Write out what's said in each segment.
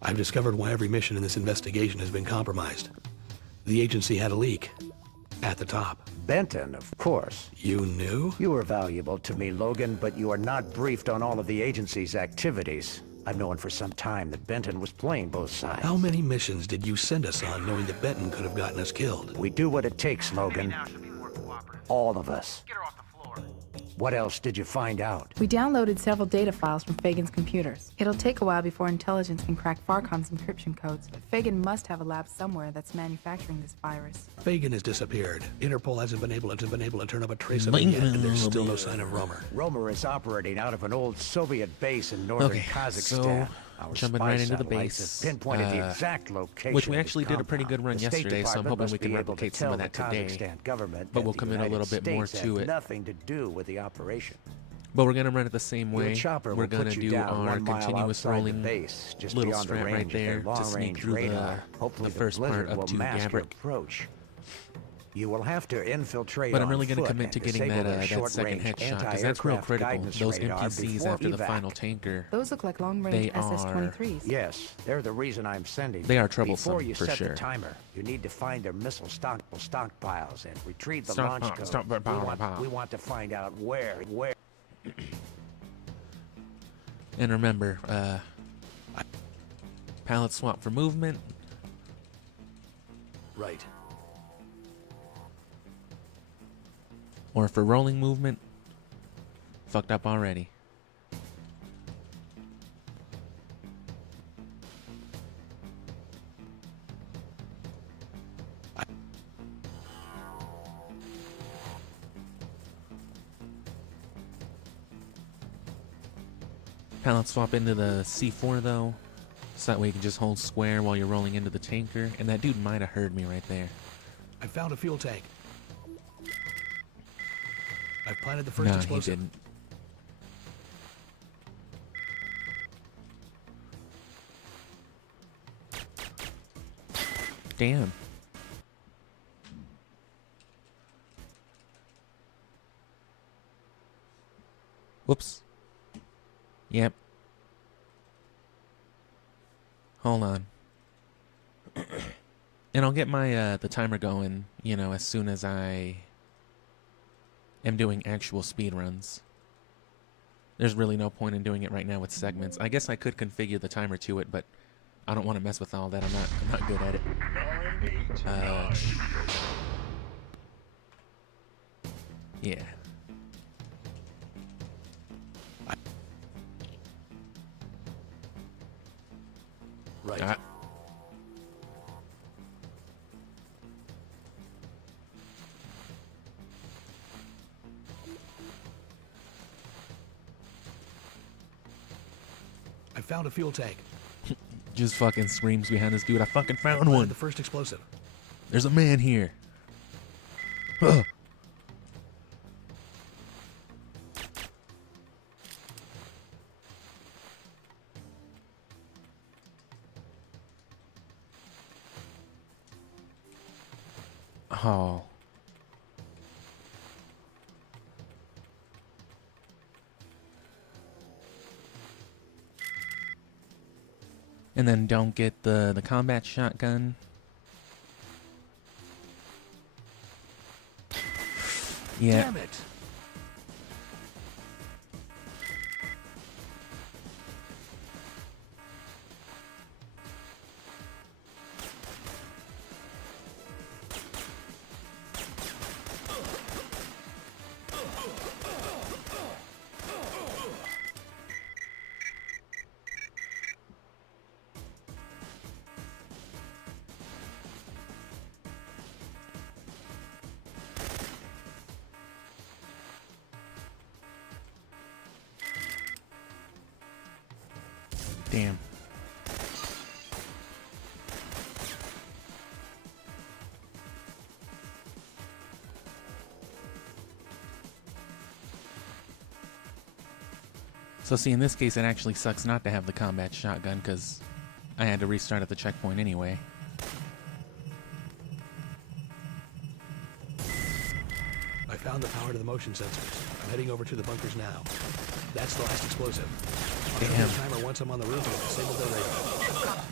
I've discovered why every mission in this investigation has been compromised. The agency had a leak. At the top. Benton, of course. You knew? You were valuable to me, Logan, but you are not briefed on all of the agency's activities. I've known for some time that Benton was playing both sides. How many missions did you send us on knowing that Benton could have gotten us killed? We do what it takes, Logan. All of us. Get her off the floor. What else did you find out? We downloaded several data files from Fagan's computers. It'll take a while before intelligence can crack Farcon's encryption codes, but Fagan must have a lab somewhere that's manufacturing this virus. Fagan has disappeared. Interpol hasn't been able to turn up a trace of him yet, and there's still no sign of Romer. Romer is operating out of an old Soviet base in northern Kazakhstan. So Our jumping spy right into the satellites base, have pinpointed the exact location which we of actually his did a pretty good run compound. The State yesterday, so I'm Department hoping we must can be able to replicate some of tell that the today. Kazakhstan government But that we'll the commit a United little bit more States to had it. Nothing to do with the operation. But we're gonna run it the same Your way. chopper We're will gonna put you do down our 1 mile continuous outside rolling the base, just little beyond the strap right range of their there to sneak long-range through radar. Hopefully the first part blizzard up will to mask your Gabrick. approach. You will have to infiltrate But I'm on really going to foot commit and to getting disable their that second short-range headshot, because that's real anti-aircraft critical. guidance Those radar NPCs before after the evac. final tanker, Those look like long-range They SS-23s. Yes, they're the reason I'm sending They you. are troublesome, Before you for set sure. the timer, you need to find their missile stockpiles and retrieve the Stock- launch code. stock- We want to find out where. and remember, palette swap for movement. Right. Or for rolling movement. Fucked up already. Palette swap into the C4 though, so that way you can just hold square while you're rolling into the tanker. And that dude might have heard me right there. I found a fuel tank. I've planted the first No, he explosive. didn't. Damn. Whoops. Yep. Hold on. And I'll get my the timer going, you know, as soon as I am doing actual speed runs. There's really no point in doing it right now with segments. I guess I could configure the timer to it, but I don't want to mess with all that. I'm not good at it. Yeah. Right. I found a fuel tank. Just fucking screams behind this dude. I fucking found Planted one. the first explosive. There's a man here. Ugh. Oh. And then don't get the combat shotgun. Yeah. Damn it. Damn. So see, in this case, it actually sucks not to have the combat shotgun, because I had to restart at the checkpoint anyway. I found the power to the motion sensors. I'm heading over to the bunkers now. That's the last explosive. I'll trigger Damn. the timer once I'm on the roof and disable their radar.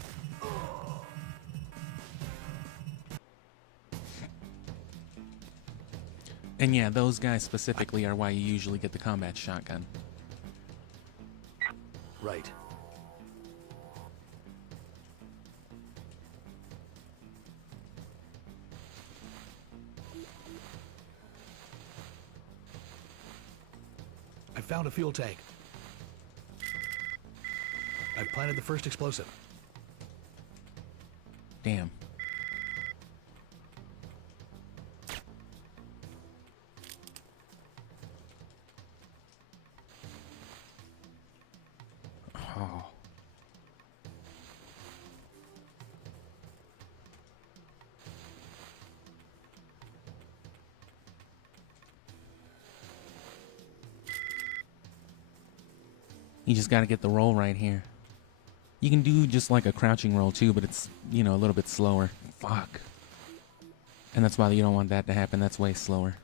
And yeah, those guys specifically are why you usually get the combat shotgun. Right. I found a fuel tank. I've planted the first explosive. Damn. Oh. You just gotta get the roll right here. You can do just like a crouching roll too, but it's, you know, a little bit slower. Fuck. And that's why you don't want that to happen. That's way slower.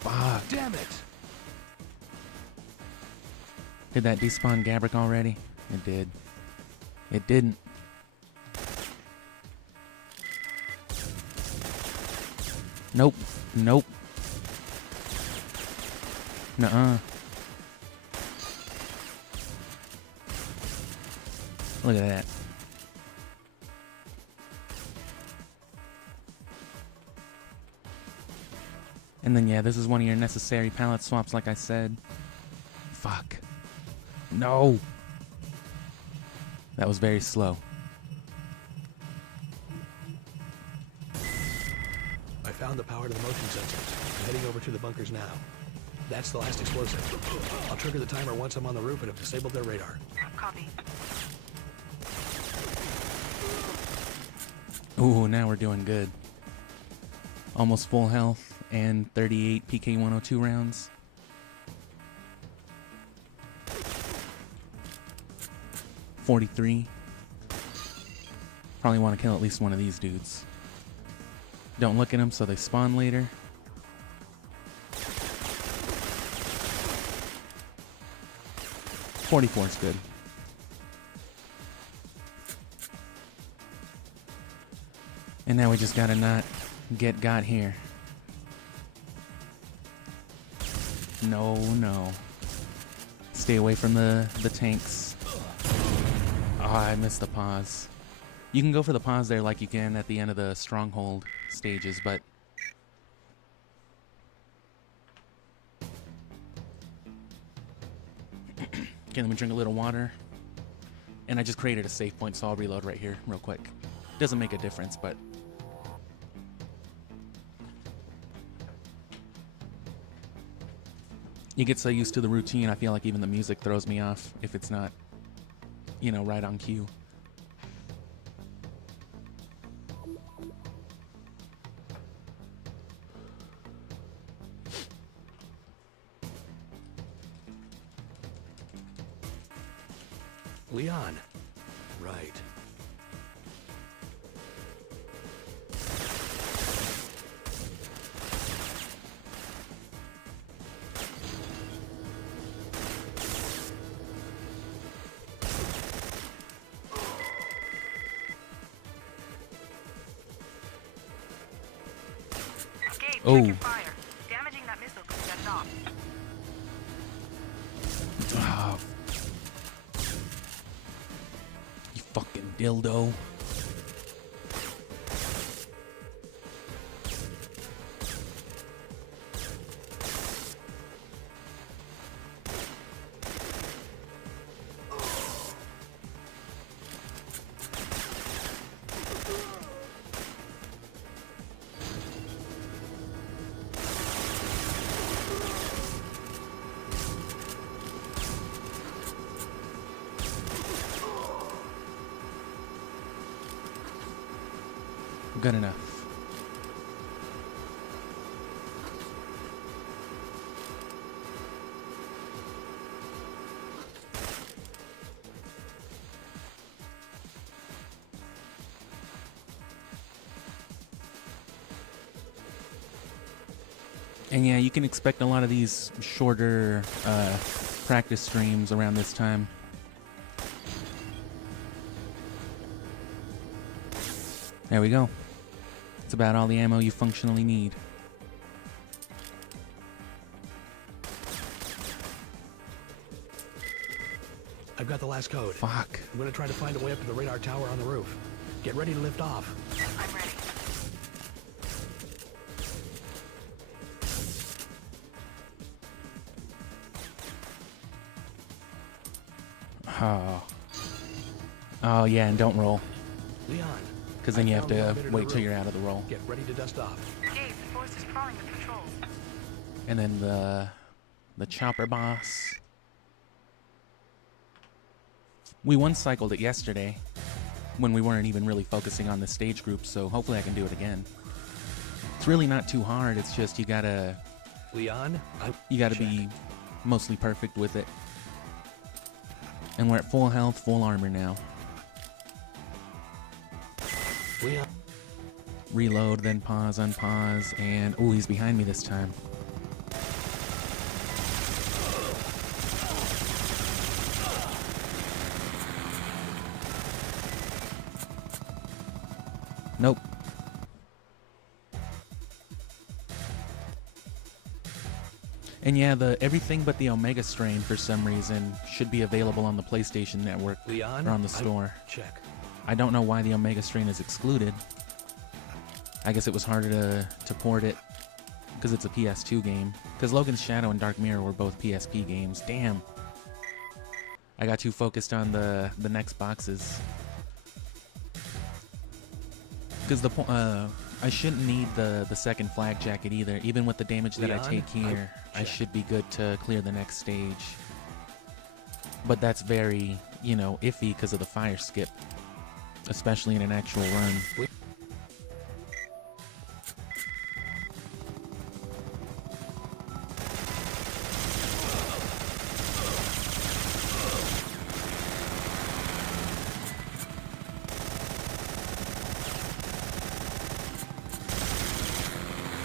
Fuck. Damn it! Did that despawn Gabrick already? It did. It didn't. Nope. Nope. Nuh-uh. Look at that. And then, yeah, this is one of your necessary palette swaps, like I said. Fuck. No. That was very slow. I found the power to the motion sensors. I'm heading over to the bunkers now. That's the last explosive. I'll trigger the timer once I'm on the roof and have disabled their radar. Copy. Ooh, now we're doing good. Almost full health and 38 PK-102 rounds. $43. Probably want to kill at least one of these dudes. Don't look at them so they spawn later. $44 is good. And now we just gotta not get got here. No, no. Stay away from the tanks. Oh, I missed the pause. You can go for the pause there like you can at the end of the stronghold stages, but okay, let me drink a little water. And I just created a save point, so I'll reload right here real quick. Doesn't make a difference, but you get so used to the routine, I feel like even the music throws me off if it's not, you know, right on cue. Leon. Right. Oh. Check your fire. Damaging that missile could set it off. Oh. You fucking dildo. Good enough. And yeah, you can expect a lot of these shorter practice streams around this time. There we go. It's about all the ammo you functionally need. I've got the last code. Fuck. I'm gonna try to find a way up to the radar tower on the roof. Get ready to lift off. I'm ready. Oh. Oh yeah, and don't roll. Leon. Because then I you have found the to elevator wait the till roof. you're out of the roll. Get ready to dust off. Gabe, the force is crawling with patrols. And then the chopper boss. We one cycled it yesterday when we weren't even really focusing on the stage group, so hopefully I can do it again. It's really not too hard, it's just you gotta Leon. be mostly perfect with it. And we're at full health, full armor now. Leon. Reload, then pause, unpause, and ooh, he's behind me this time. Nope. And yeah, the everything but the Omega strain for some reason should be available on the PlayStation Network Leon. or on the store. Check. I don't know why the Omega strain is excluded. I guess it was harder to port it because it's a PS2 game. Because Logan's Shadow and Dark Mirror were both PSP games. Damn. I got too focused on the next boxes. Because I shouldn't need the second flag jacket either. Even with the damage that I Leon, take here, I should be good to clear the next stage. But that's very, you know, iffy because of the fire skip. Especially in an actual run.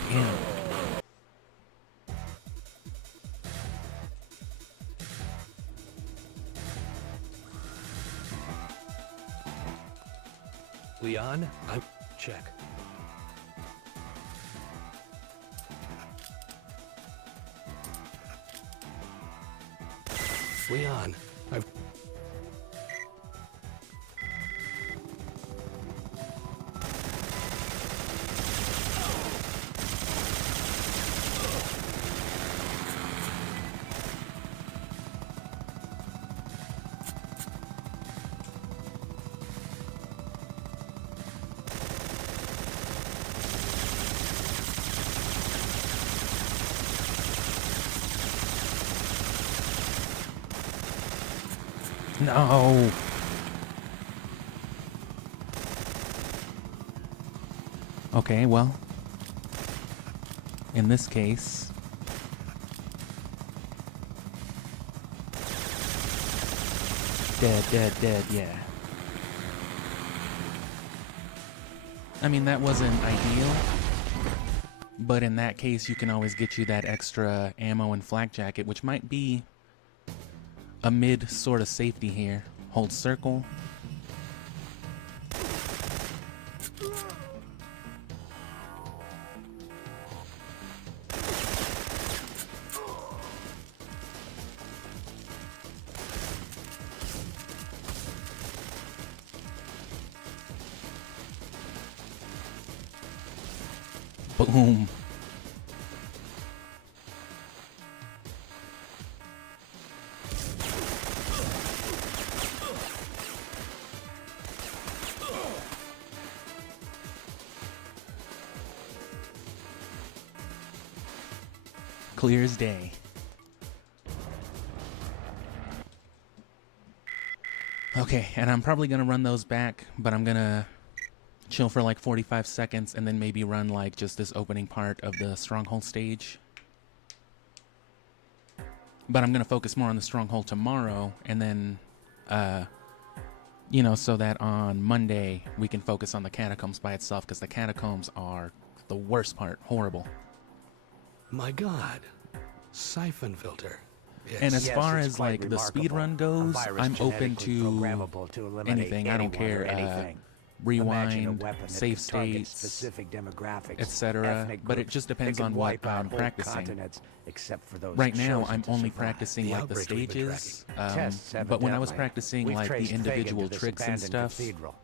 Damn. Leon. Check. Leon. No. Okay, well, in this case, dead, yeah. I mean, that wasn't ideal, but in that case, you can always get you that extra ammo and flak jacket, which might be a mid sort of safety here. Hold circle. Boom. Clear as day. Okay, and I'm probably gonna run those back, but I'm gonna chill for like 45 seconds, and then maybe run like just this opening part of the Stronghold stage. But I'm going to focus more on the Stronghold tomorrow, and then, you know, so that on Monday we can focus on the Catacombs by itself, because the Catacombs are the worst part. Horrible. My God. Syphonfilter. Yes. And as Yes, far it's as quite like the remarkable. speedrun A goes, virus I'm open genetically to programmable to eliminate anything. I don't anyone or care. anything. Imagine a Rewind, weapon that save could target states, specific demographics, etc. ethnic But it groups. just It depends could on what wipe out I'm whole practicing. continents, except for those Right now, chosen I'm to only survive. practicing The like the outbreak we've been stages. Tests But when I was evidently. practicing We've like the traced Fagin individual to this tricks and abandoned stuff, cathedral.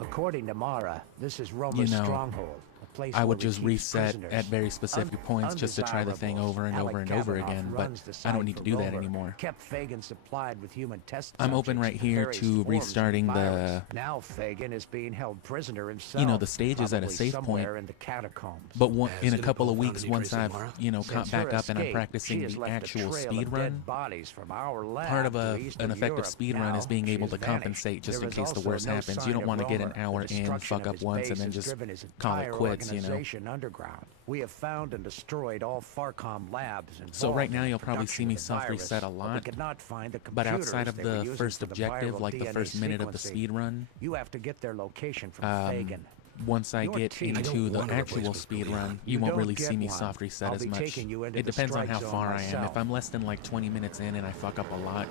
According to Mara, this is Roma's you know, stronghold. A place I where would we just keep reset prisoners. at very specific points just to try the thing over and over and over again, but I don't need to do that anymore. Kept Fagin supplied with human test I'm open subjects right with here various to forms of restarting virus. the, Now Fagin is being held prisoner himself. you know, the stages at a probably safe point. somewhere in the catacombs. But in a Has couple of Interpol weeks, found any once trace of I've, Mara? you know, Since caught her back up and I'm escape, practicing she has the left a actual trail of speed dead run, bodies from our lab part of to eastern an effective Europe. speed run is Now, being she able has to compensate vanished. just There in is case the also worst no happens. You sign don't of want to get an Romer. hour The in, destruction fuck of up his once, and base then has just driven his call it entire quits, you know. organization underground. We have found and destroyed all Farcom labs involved So right in now the you'll probably production see me of the virus, self-reset a but we lot, could not find the but outside of computers they were the using first for the objective, viral like the DNA first minute of the sequencing. speed run, You have to get their location from Fagin. once I Your get team- I into don't the want a actual replacement for speed Leon. run, You you won't don't really get see me one. soft reset I'll as be much. taking you into It the depends on strike how zone far I am. myself. If I'm less than like 20 minutes in and I fuck up a lot,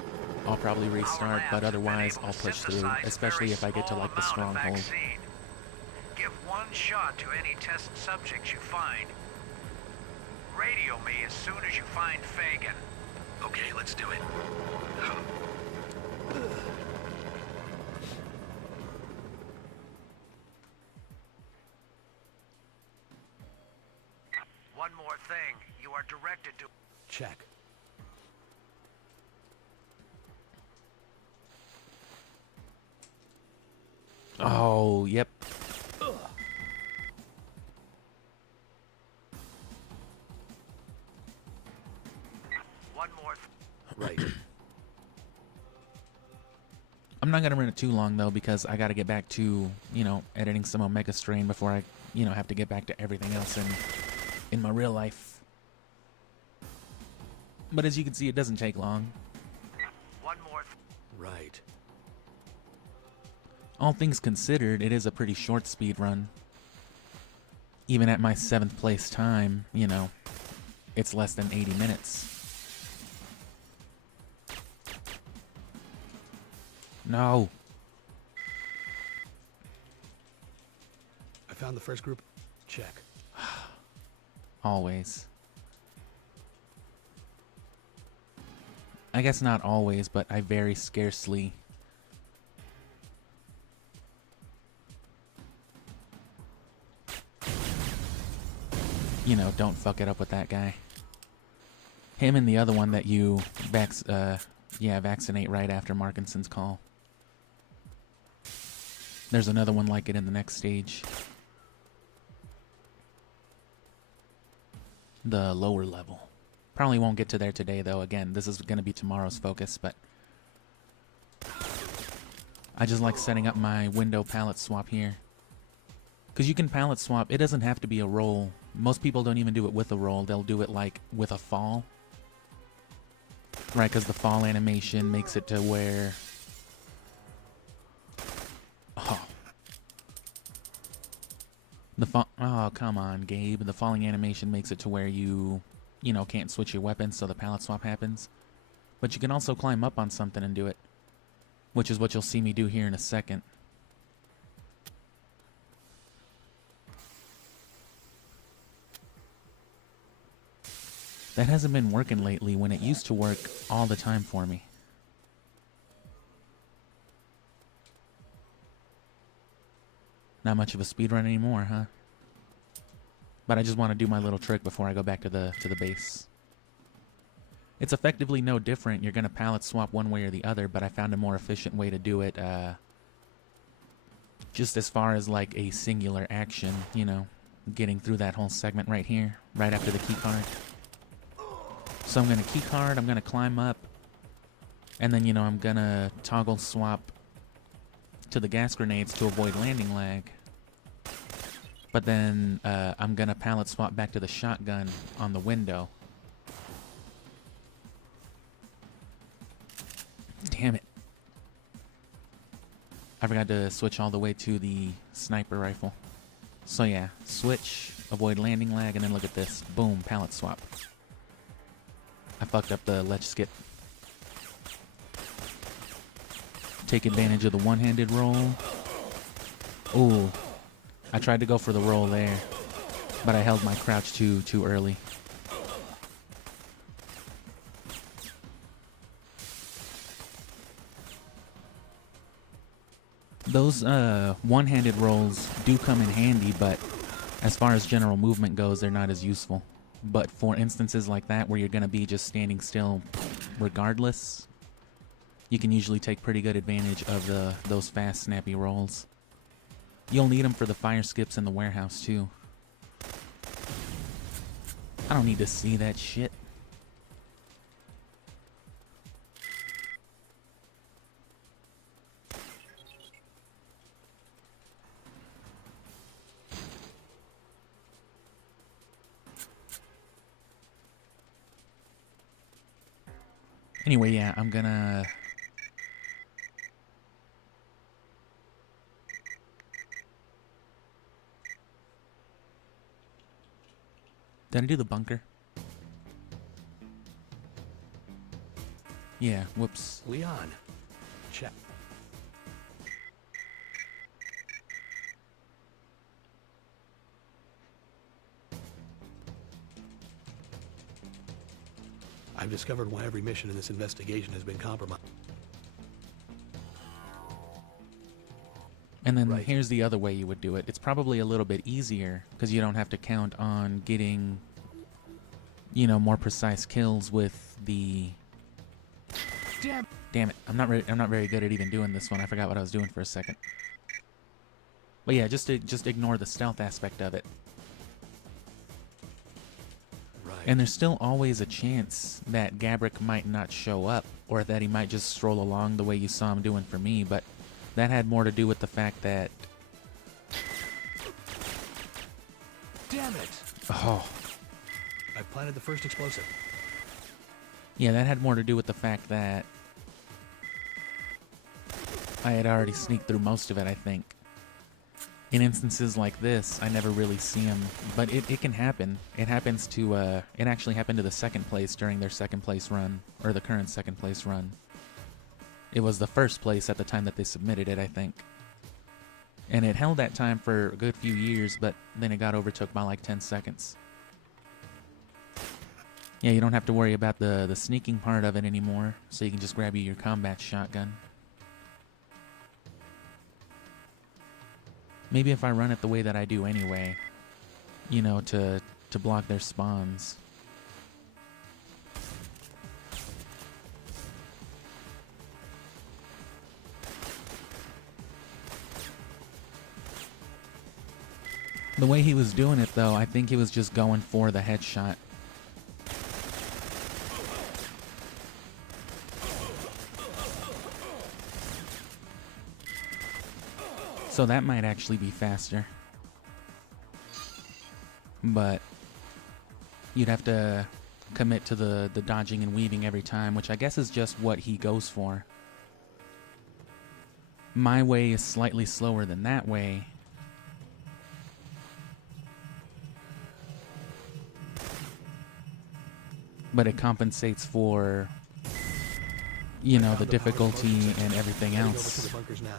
I'll probably restart, but otherwise I'll push through, especially if I get to like the Stronghold. Give one shot to any test subjects you find. Radio me as soon as you find Fagin. Okay, let's do it. One more thing. You are directed to... Check. Oh, yep. One more... Right. I'm not gonna run it too long though, because I gotta get back to, you know, editing some Omega Strain before I, you know, have to get back to everything else in my real life. But as you can see, it doesn't take long. One more... Right. All things considered, it is a pretty short speed run. Even at my 7th place time, you know, it's less than 80 minutes. No. I found the first group. Check. Always. I guess not always, but I very scarcely. You know, don't fuck it up with that guy. Him and the other one that you vaccinate right after Markinson's call. There's another one like it in the next stage. The lower level. Probably won't get to there today though. Again, this is going to be tomorrow's focus, but I just like setting up my window palette swap here. Because you can palette swap. It doesn't have to be a roll. Most people don't even do it with a roll. They'll do it like with a fall. Right, because the fall animation makes it to where... Oh. Oh, come on, Gabe. The falling animation makes it to where you know, can't switch your weapons, so the palette swap happens. But you can also climb up on something and do it. Which is what you'll see me do here in a second. That hasn't been working lately when it used to work all the time for me. Not much of a speedrun anymore, huh? But I just want to do my little trick before I go back to the base. It's effectively no different. You're going to palette swap one way or the other, but I found a more efficient way to do it, just as far as like a singular action, you know, getting through that whole segment right here, right after the key card. So I'm going to key card, I'm going to climb up, and then, you know, I'm going to toggle swap to the gas grenades to avoid landing lag. But then I'm gonna pallet swap back to the shotgun on the window. Damn it. I forgot to switch all the way to the sniper rifle. So yeah, switch, avoid landing lag, and then look at this. Boom, pallet swap. I fucked up the ledge skip. Take advantage of the one-handed roll. Ooh, I tried to go for the roll there, but I held my crouch too early. Those one-handed rolls do come in handy, but as far as general movement goes, they're not as useful. But for instances like that where you're going to be just standing still regardless, you can usually take pretty good advantage of those fast, snappy rolls. You'll need them for the fire skips in the warehouse, too. I don't need to see that shit. Anyway, yeah, I'm gonna... Did I do the bunker? Yeah, whoops. Leon. Check. I've discovered why every mission in this investigation has been compromised. And then Right. here's the other way you would do it. It's probably a little bit easier because you don't have to count on getting, you know, more precise kills with the... Damn it. I'm not very good at even doing this one. I forgot what I was doing for a second. But yeah, just ignore the stealth aspect of it. Right. And there's still always a chance that Gabrick might not show up, or that he might just stroll along the way you saw him doing for me, but that had more to do with the fact that... Damn it! Oh. I planted the first explosive. Yeah, that had more to do with the fact that I had already sneaked through most of it, I think. In instances like this, I never really see him, but it can happen. It happens to, it actually happened to the second place during their second place run, or the current second place run. It was the first place at the time that they submitted it, I think. And it held that time for a good few years, but then it got overtook by like 10 seconds. Yeah, you don't have to worry about the sneaking part of it anymore, so you can just grab you your combat shotgun. Maybe if I run it the way that I do anyway, you know, to block their spawns. The way he was doing it, though, I think he was just going for the headshot. So that might actually be faster. But you'd have to commit to the dodging and weaving every time, which I guess is just what he goes for. My way is slightly slower than that way. But it compensates for, you know, the difficulty and everything Heading over to else. the bunkers now.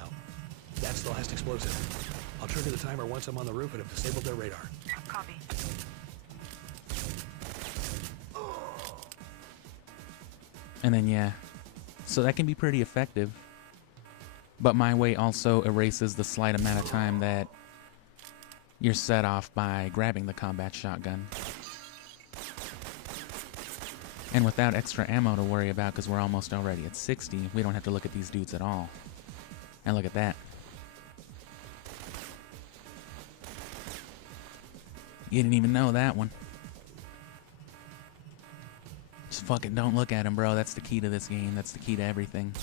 That's the last explosive. I'll trigger the timer once I'm on the roof and have disabled their radar. Copy. And then, yeah. So that can be pretty effective. But my way also erases the slight amount of time that you're set off by grabbing the combat shotgun. And without extra ammo to worry about, because we're almost already at 60, we don't have to look at these dudes at all. And look at that. You didn't even know that one. Just fucking don't look at him, bro. That's the key to this game. That's the key to everything.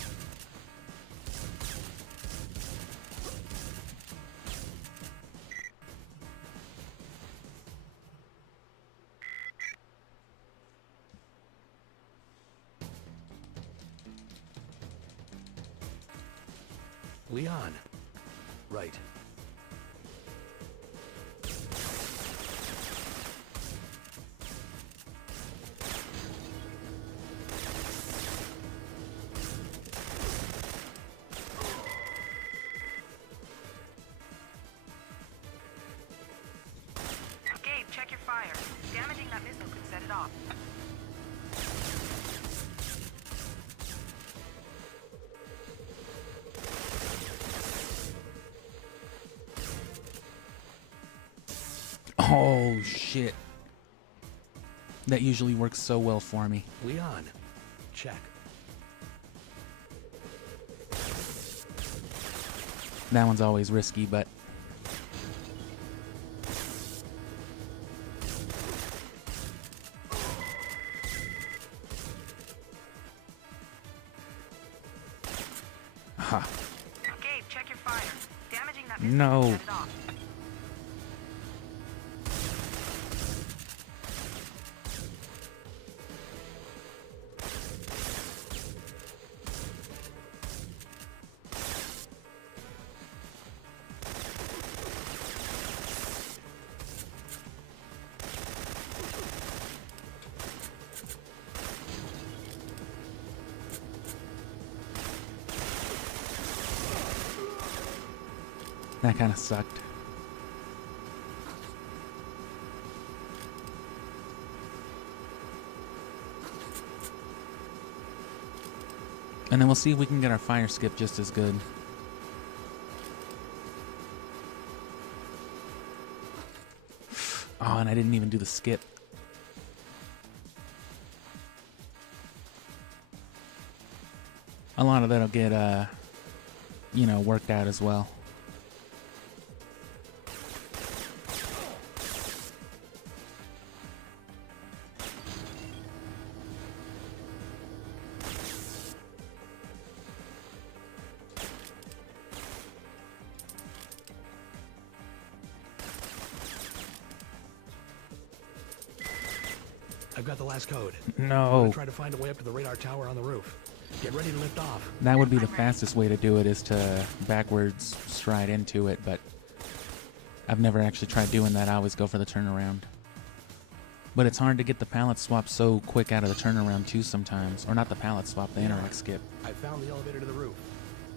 Leon. Right. Gabe, check your fire. Damaging that missile could set it off. Oh, shit. That usually works so well for me. Leon. Check. That one's always risky, but... Ha. Gabe, check your fire. Damaging that missile No. could set it off. That kind of sucked. And then we'll see if we can get our fire skip just as good. Oh, and I didn't even do the skip. A lot of that'll get, you know, worked out as well. I've got the last code. I'm No. gonna try to find a way up to the radar tower on the roof. Get ready to lift off. That would be the fastest way to do it, is to backwards stride into it, but I've never actually tried doing that. I always go for the turnaround. But it's hard to get the pallet swap so quick out of the turnaround too sometimes. Or not the pallet swap, the interact skip. I found the elevator to the roof.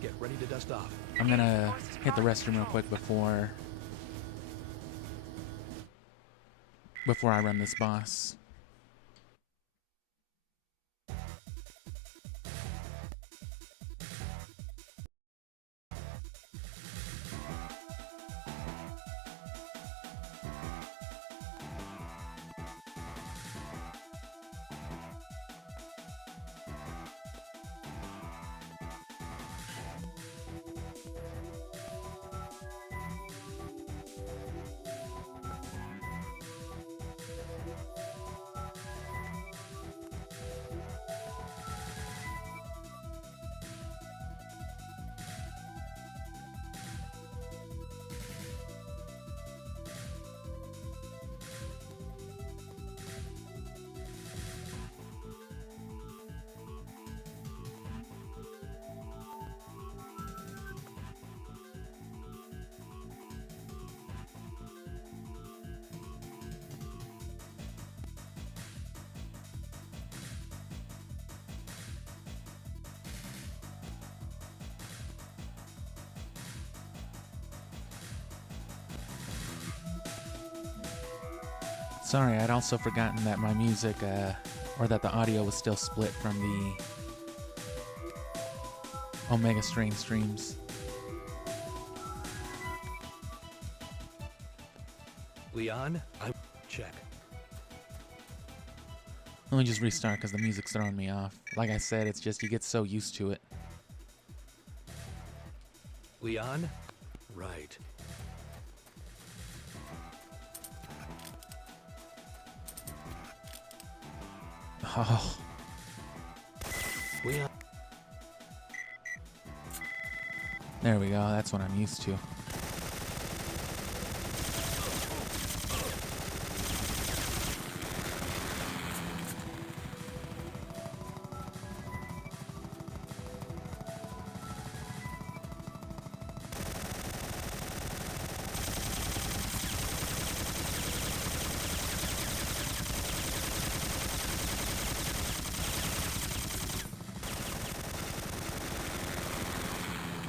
Get ready to dust off. I'm gonna hit the restroom real quick before I run this boss. Sorry, I'd also forgotten that my music, or that the audio was still split from the Omega Strain streams. Leon, I'm... Check. Let me just restart because the music's throwing me off. Like I said, it's just you get so used to it. Leon? Right. Oh, Leon. there we go. That's what I'm used to.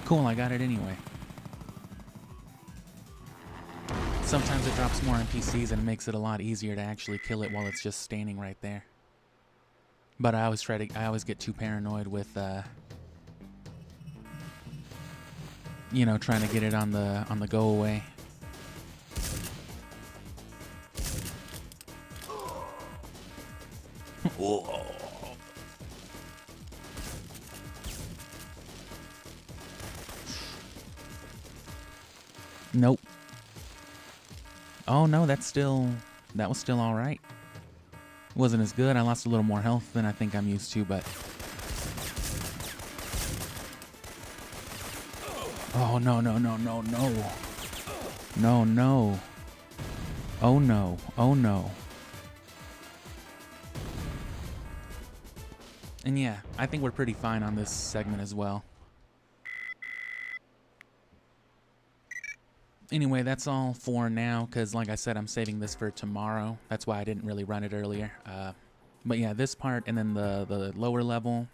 Cool, I got it anyway. Sometimes it drops more NPCs and it makes it a lot easier to actually kill it while it's just standing right there. But I always get too paranoid with you know, trying to get it on the go away. Nope. Oh no, that was still all right. Wasn't as good. I lost a little more health than I think I'm used to, but oh no. No. Oh no. And yeah, I think we're pretty fine on this segment as well. Anyway, that's all for now, because like I said, I'm saving this for tomorrow. That's why I didn't really run it earlier. But yeah, this part, and then the lower level,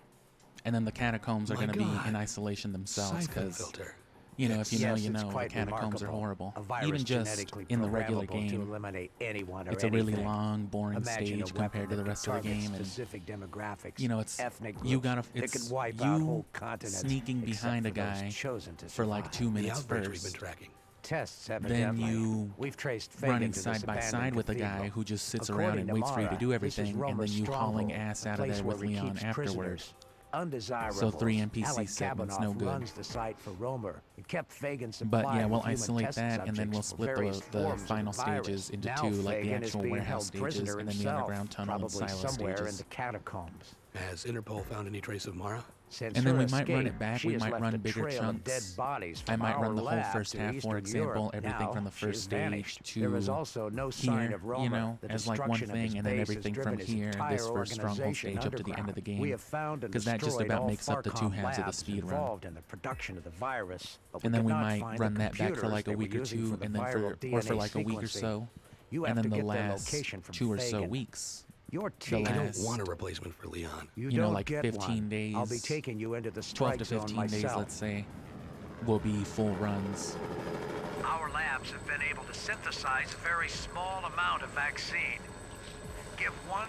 and then the catacombs are going to be in isolation themselves, because, Syphonfilter. you know, if you know, you it's know, the quite catacombs are remarkable. horrible. A virus Even just genetically in the regular programmable to game, eliminate anyone or it's a really anything. long, boring Imagine stage a weapon compared to the that rest could of the target game, and specific demographics, you know, it's ethnic you groups gotta that it's could wipe out you whole continents, sneaking except behind a for those guy chosen to for like survive. 2 The minutes outbreaks we've been first. tracking. Tests Then evidently. you We've traced Fagin running to this side by abandoned side with a cathedral. guy who just sits According around and to waits for you to Mara, do this is everything, and Romer's then you hauling stronghold, ass a out of place there where with he Leon keeps afterwards. prisoners. Undesirables. So 3 NPC Alec segments, Kavanaugh no good. runs the site for Romer. It kept Fagin But supplied yeah, we'll with human isolate test that, and then we'll subjects for split various the forms of final the virus. stages into Now 2, like the Fagin is actual being warehouse held stages, prisoner and then the himself, underground tunnel and probably silo somewhere in stages. the catacombs. Has Interpol found any trace of Mara? Since And then her we might run escape, it back, she we has might left run a bigger trail of dead chunks. bodies I from might run our the whole lab first to half, for Eastern example, Europe. everything Now from the she has first stage vanished. to There is also no sign here, of Romer. you know, The as like one destruction of thing, his and then base has everything driven from his here, entire this first stronghold organization stage up to the end of the underground. We game. have found and Because that just destroyed about all makes up the 2 Farcom halves of the labs speed run. involved in the production of the virus, but And we then we could not might find run the that back for computers like a they were week or using 2, for the and then viral for DNA like a week or sequencing. so, You and have then to the get their last location from 2 or so Fagin. weeks. Your The team I don't last, want a replacement for Leon. You you know, don't like get 15 one. days, I'll be taking you into the 12 to strike zone 15 days, myself. let's say, will be full runs. Our labs have been able to synthesize a very small amount of vaccine. Give one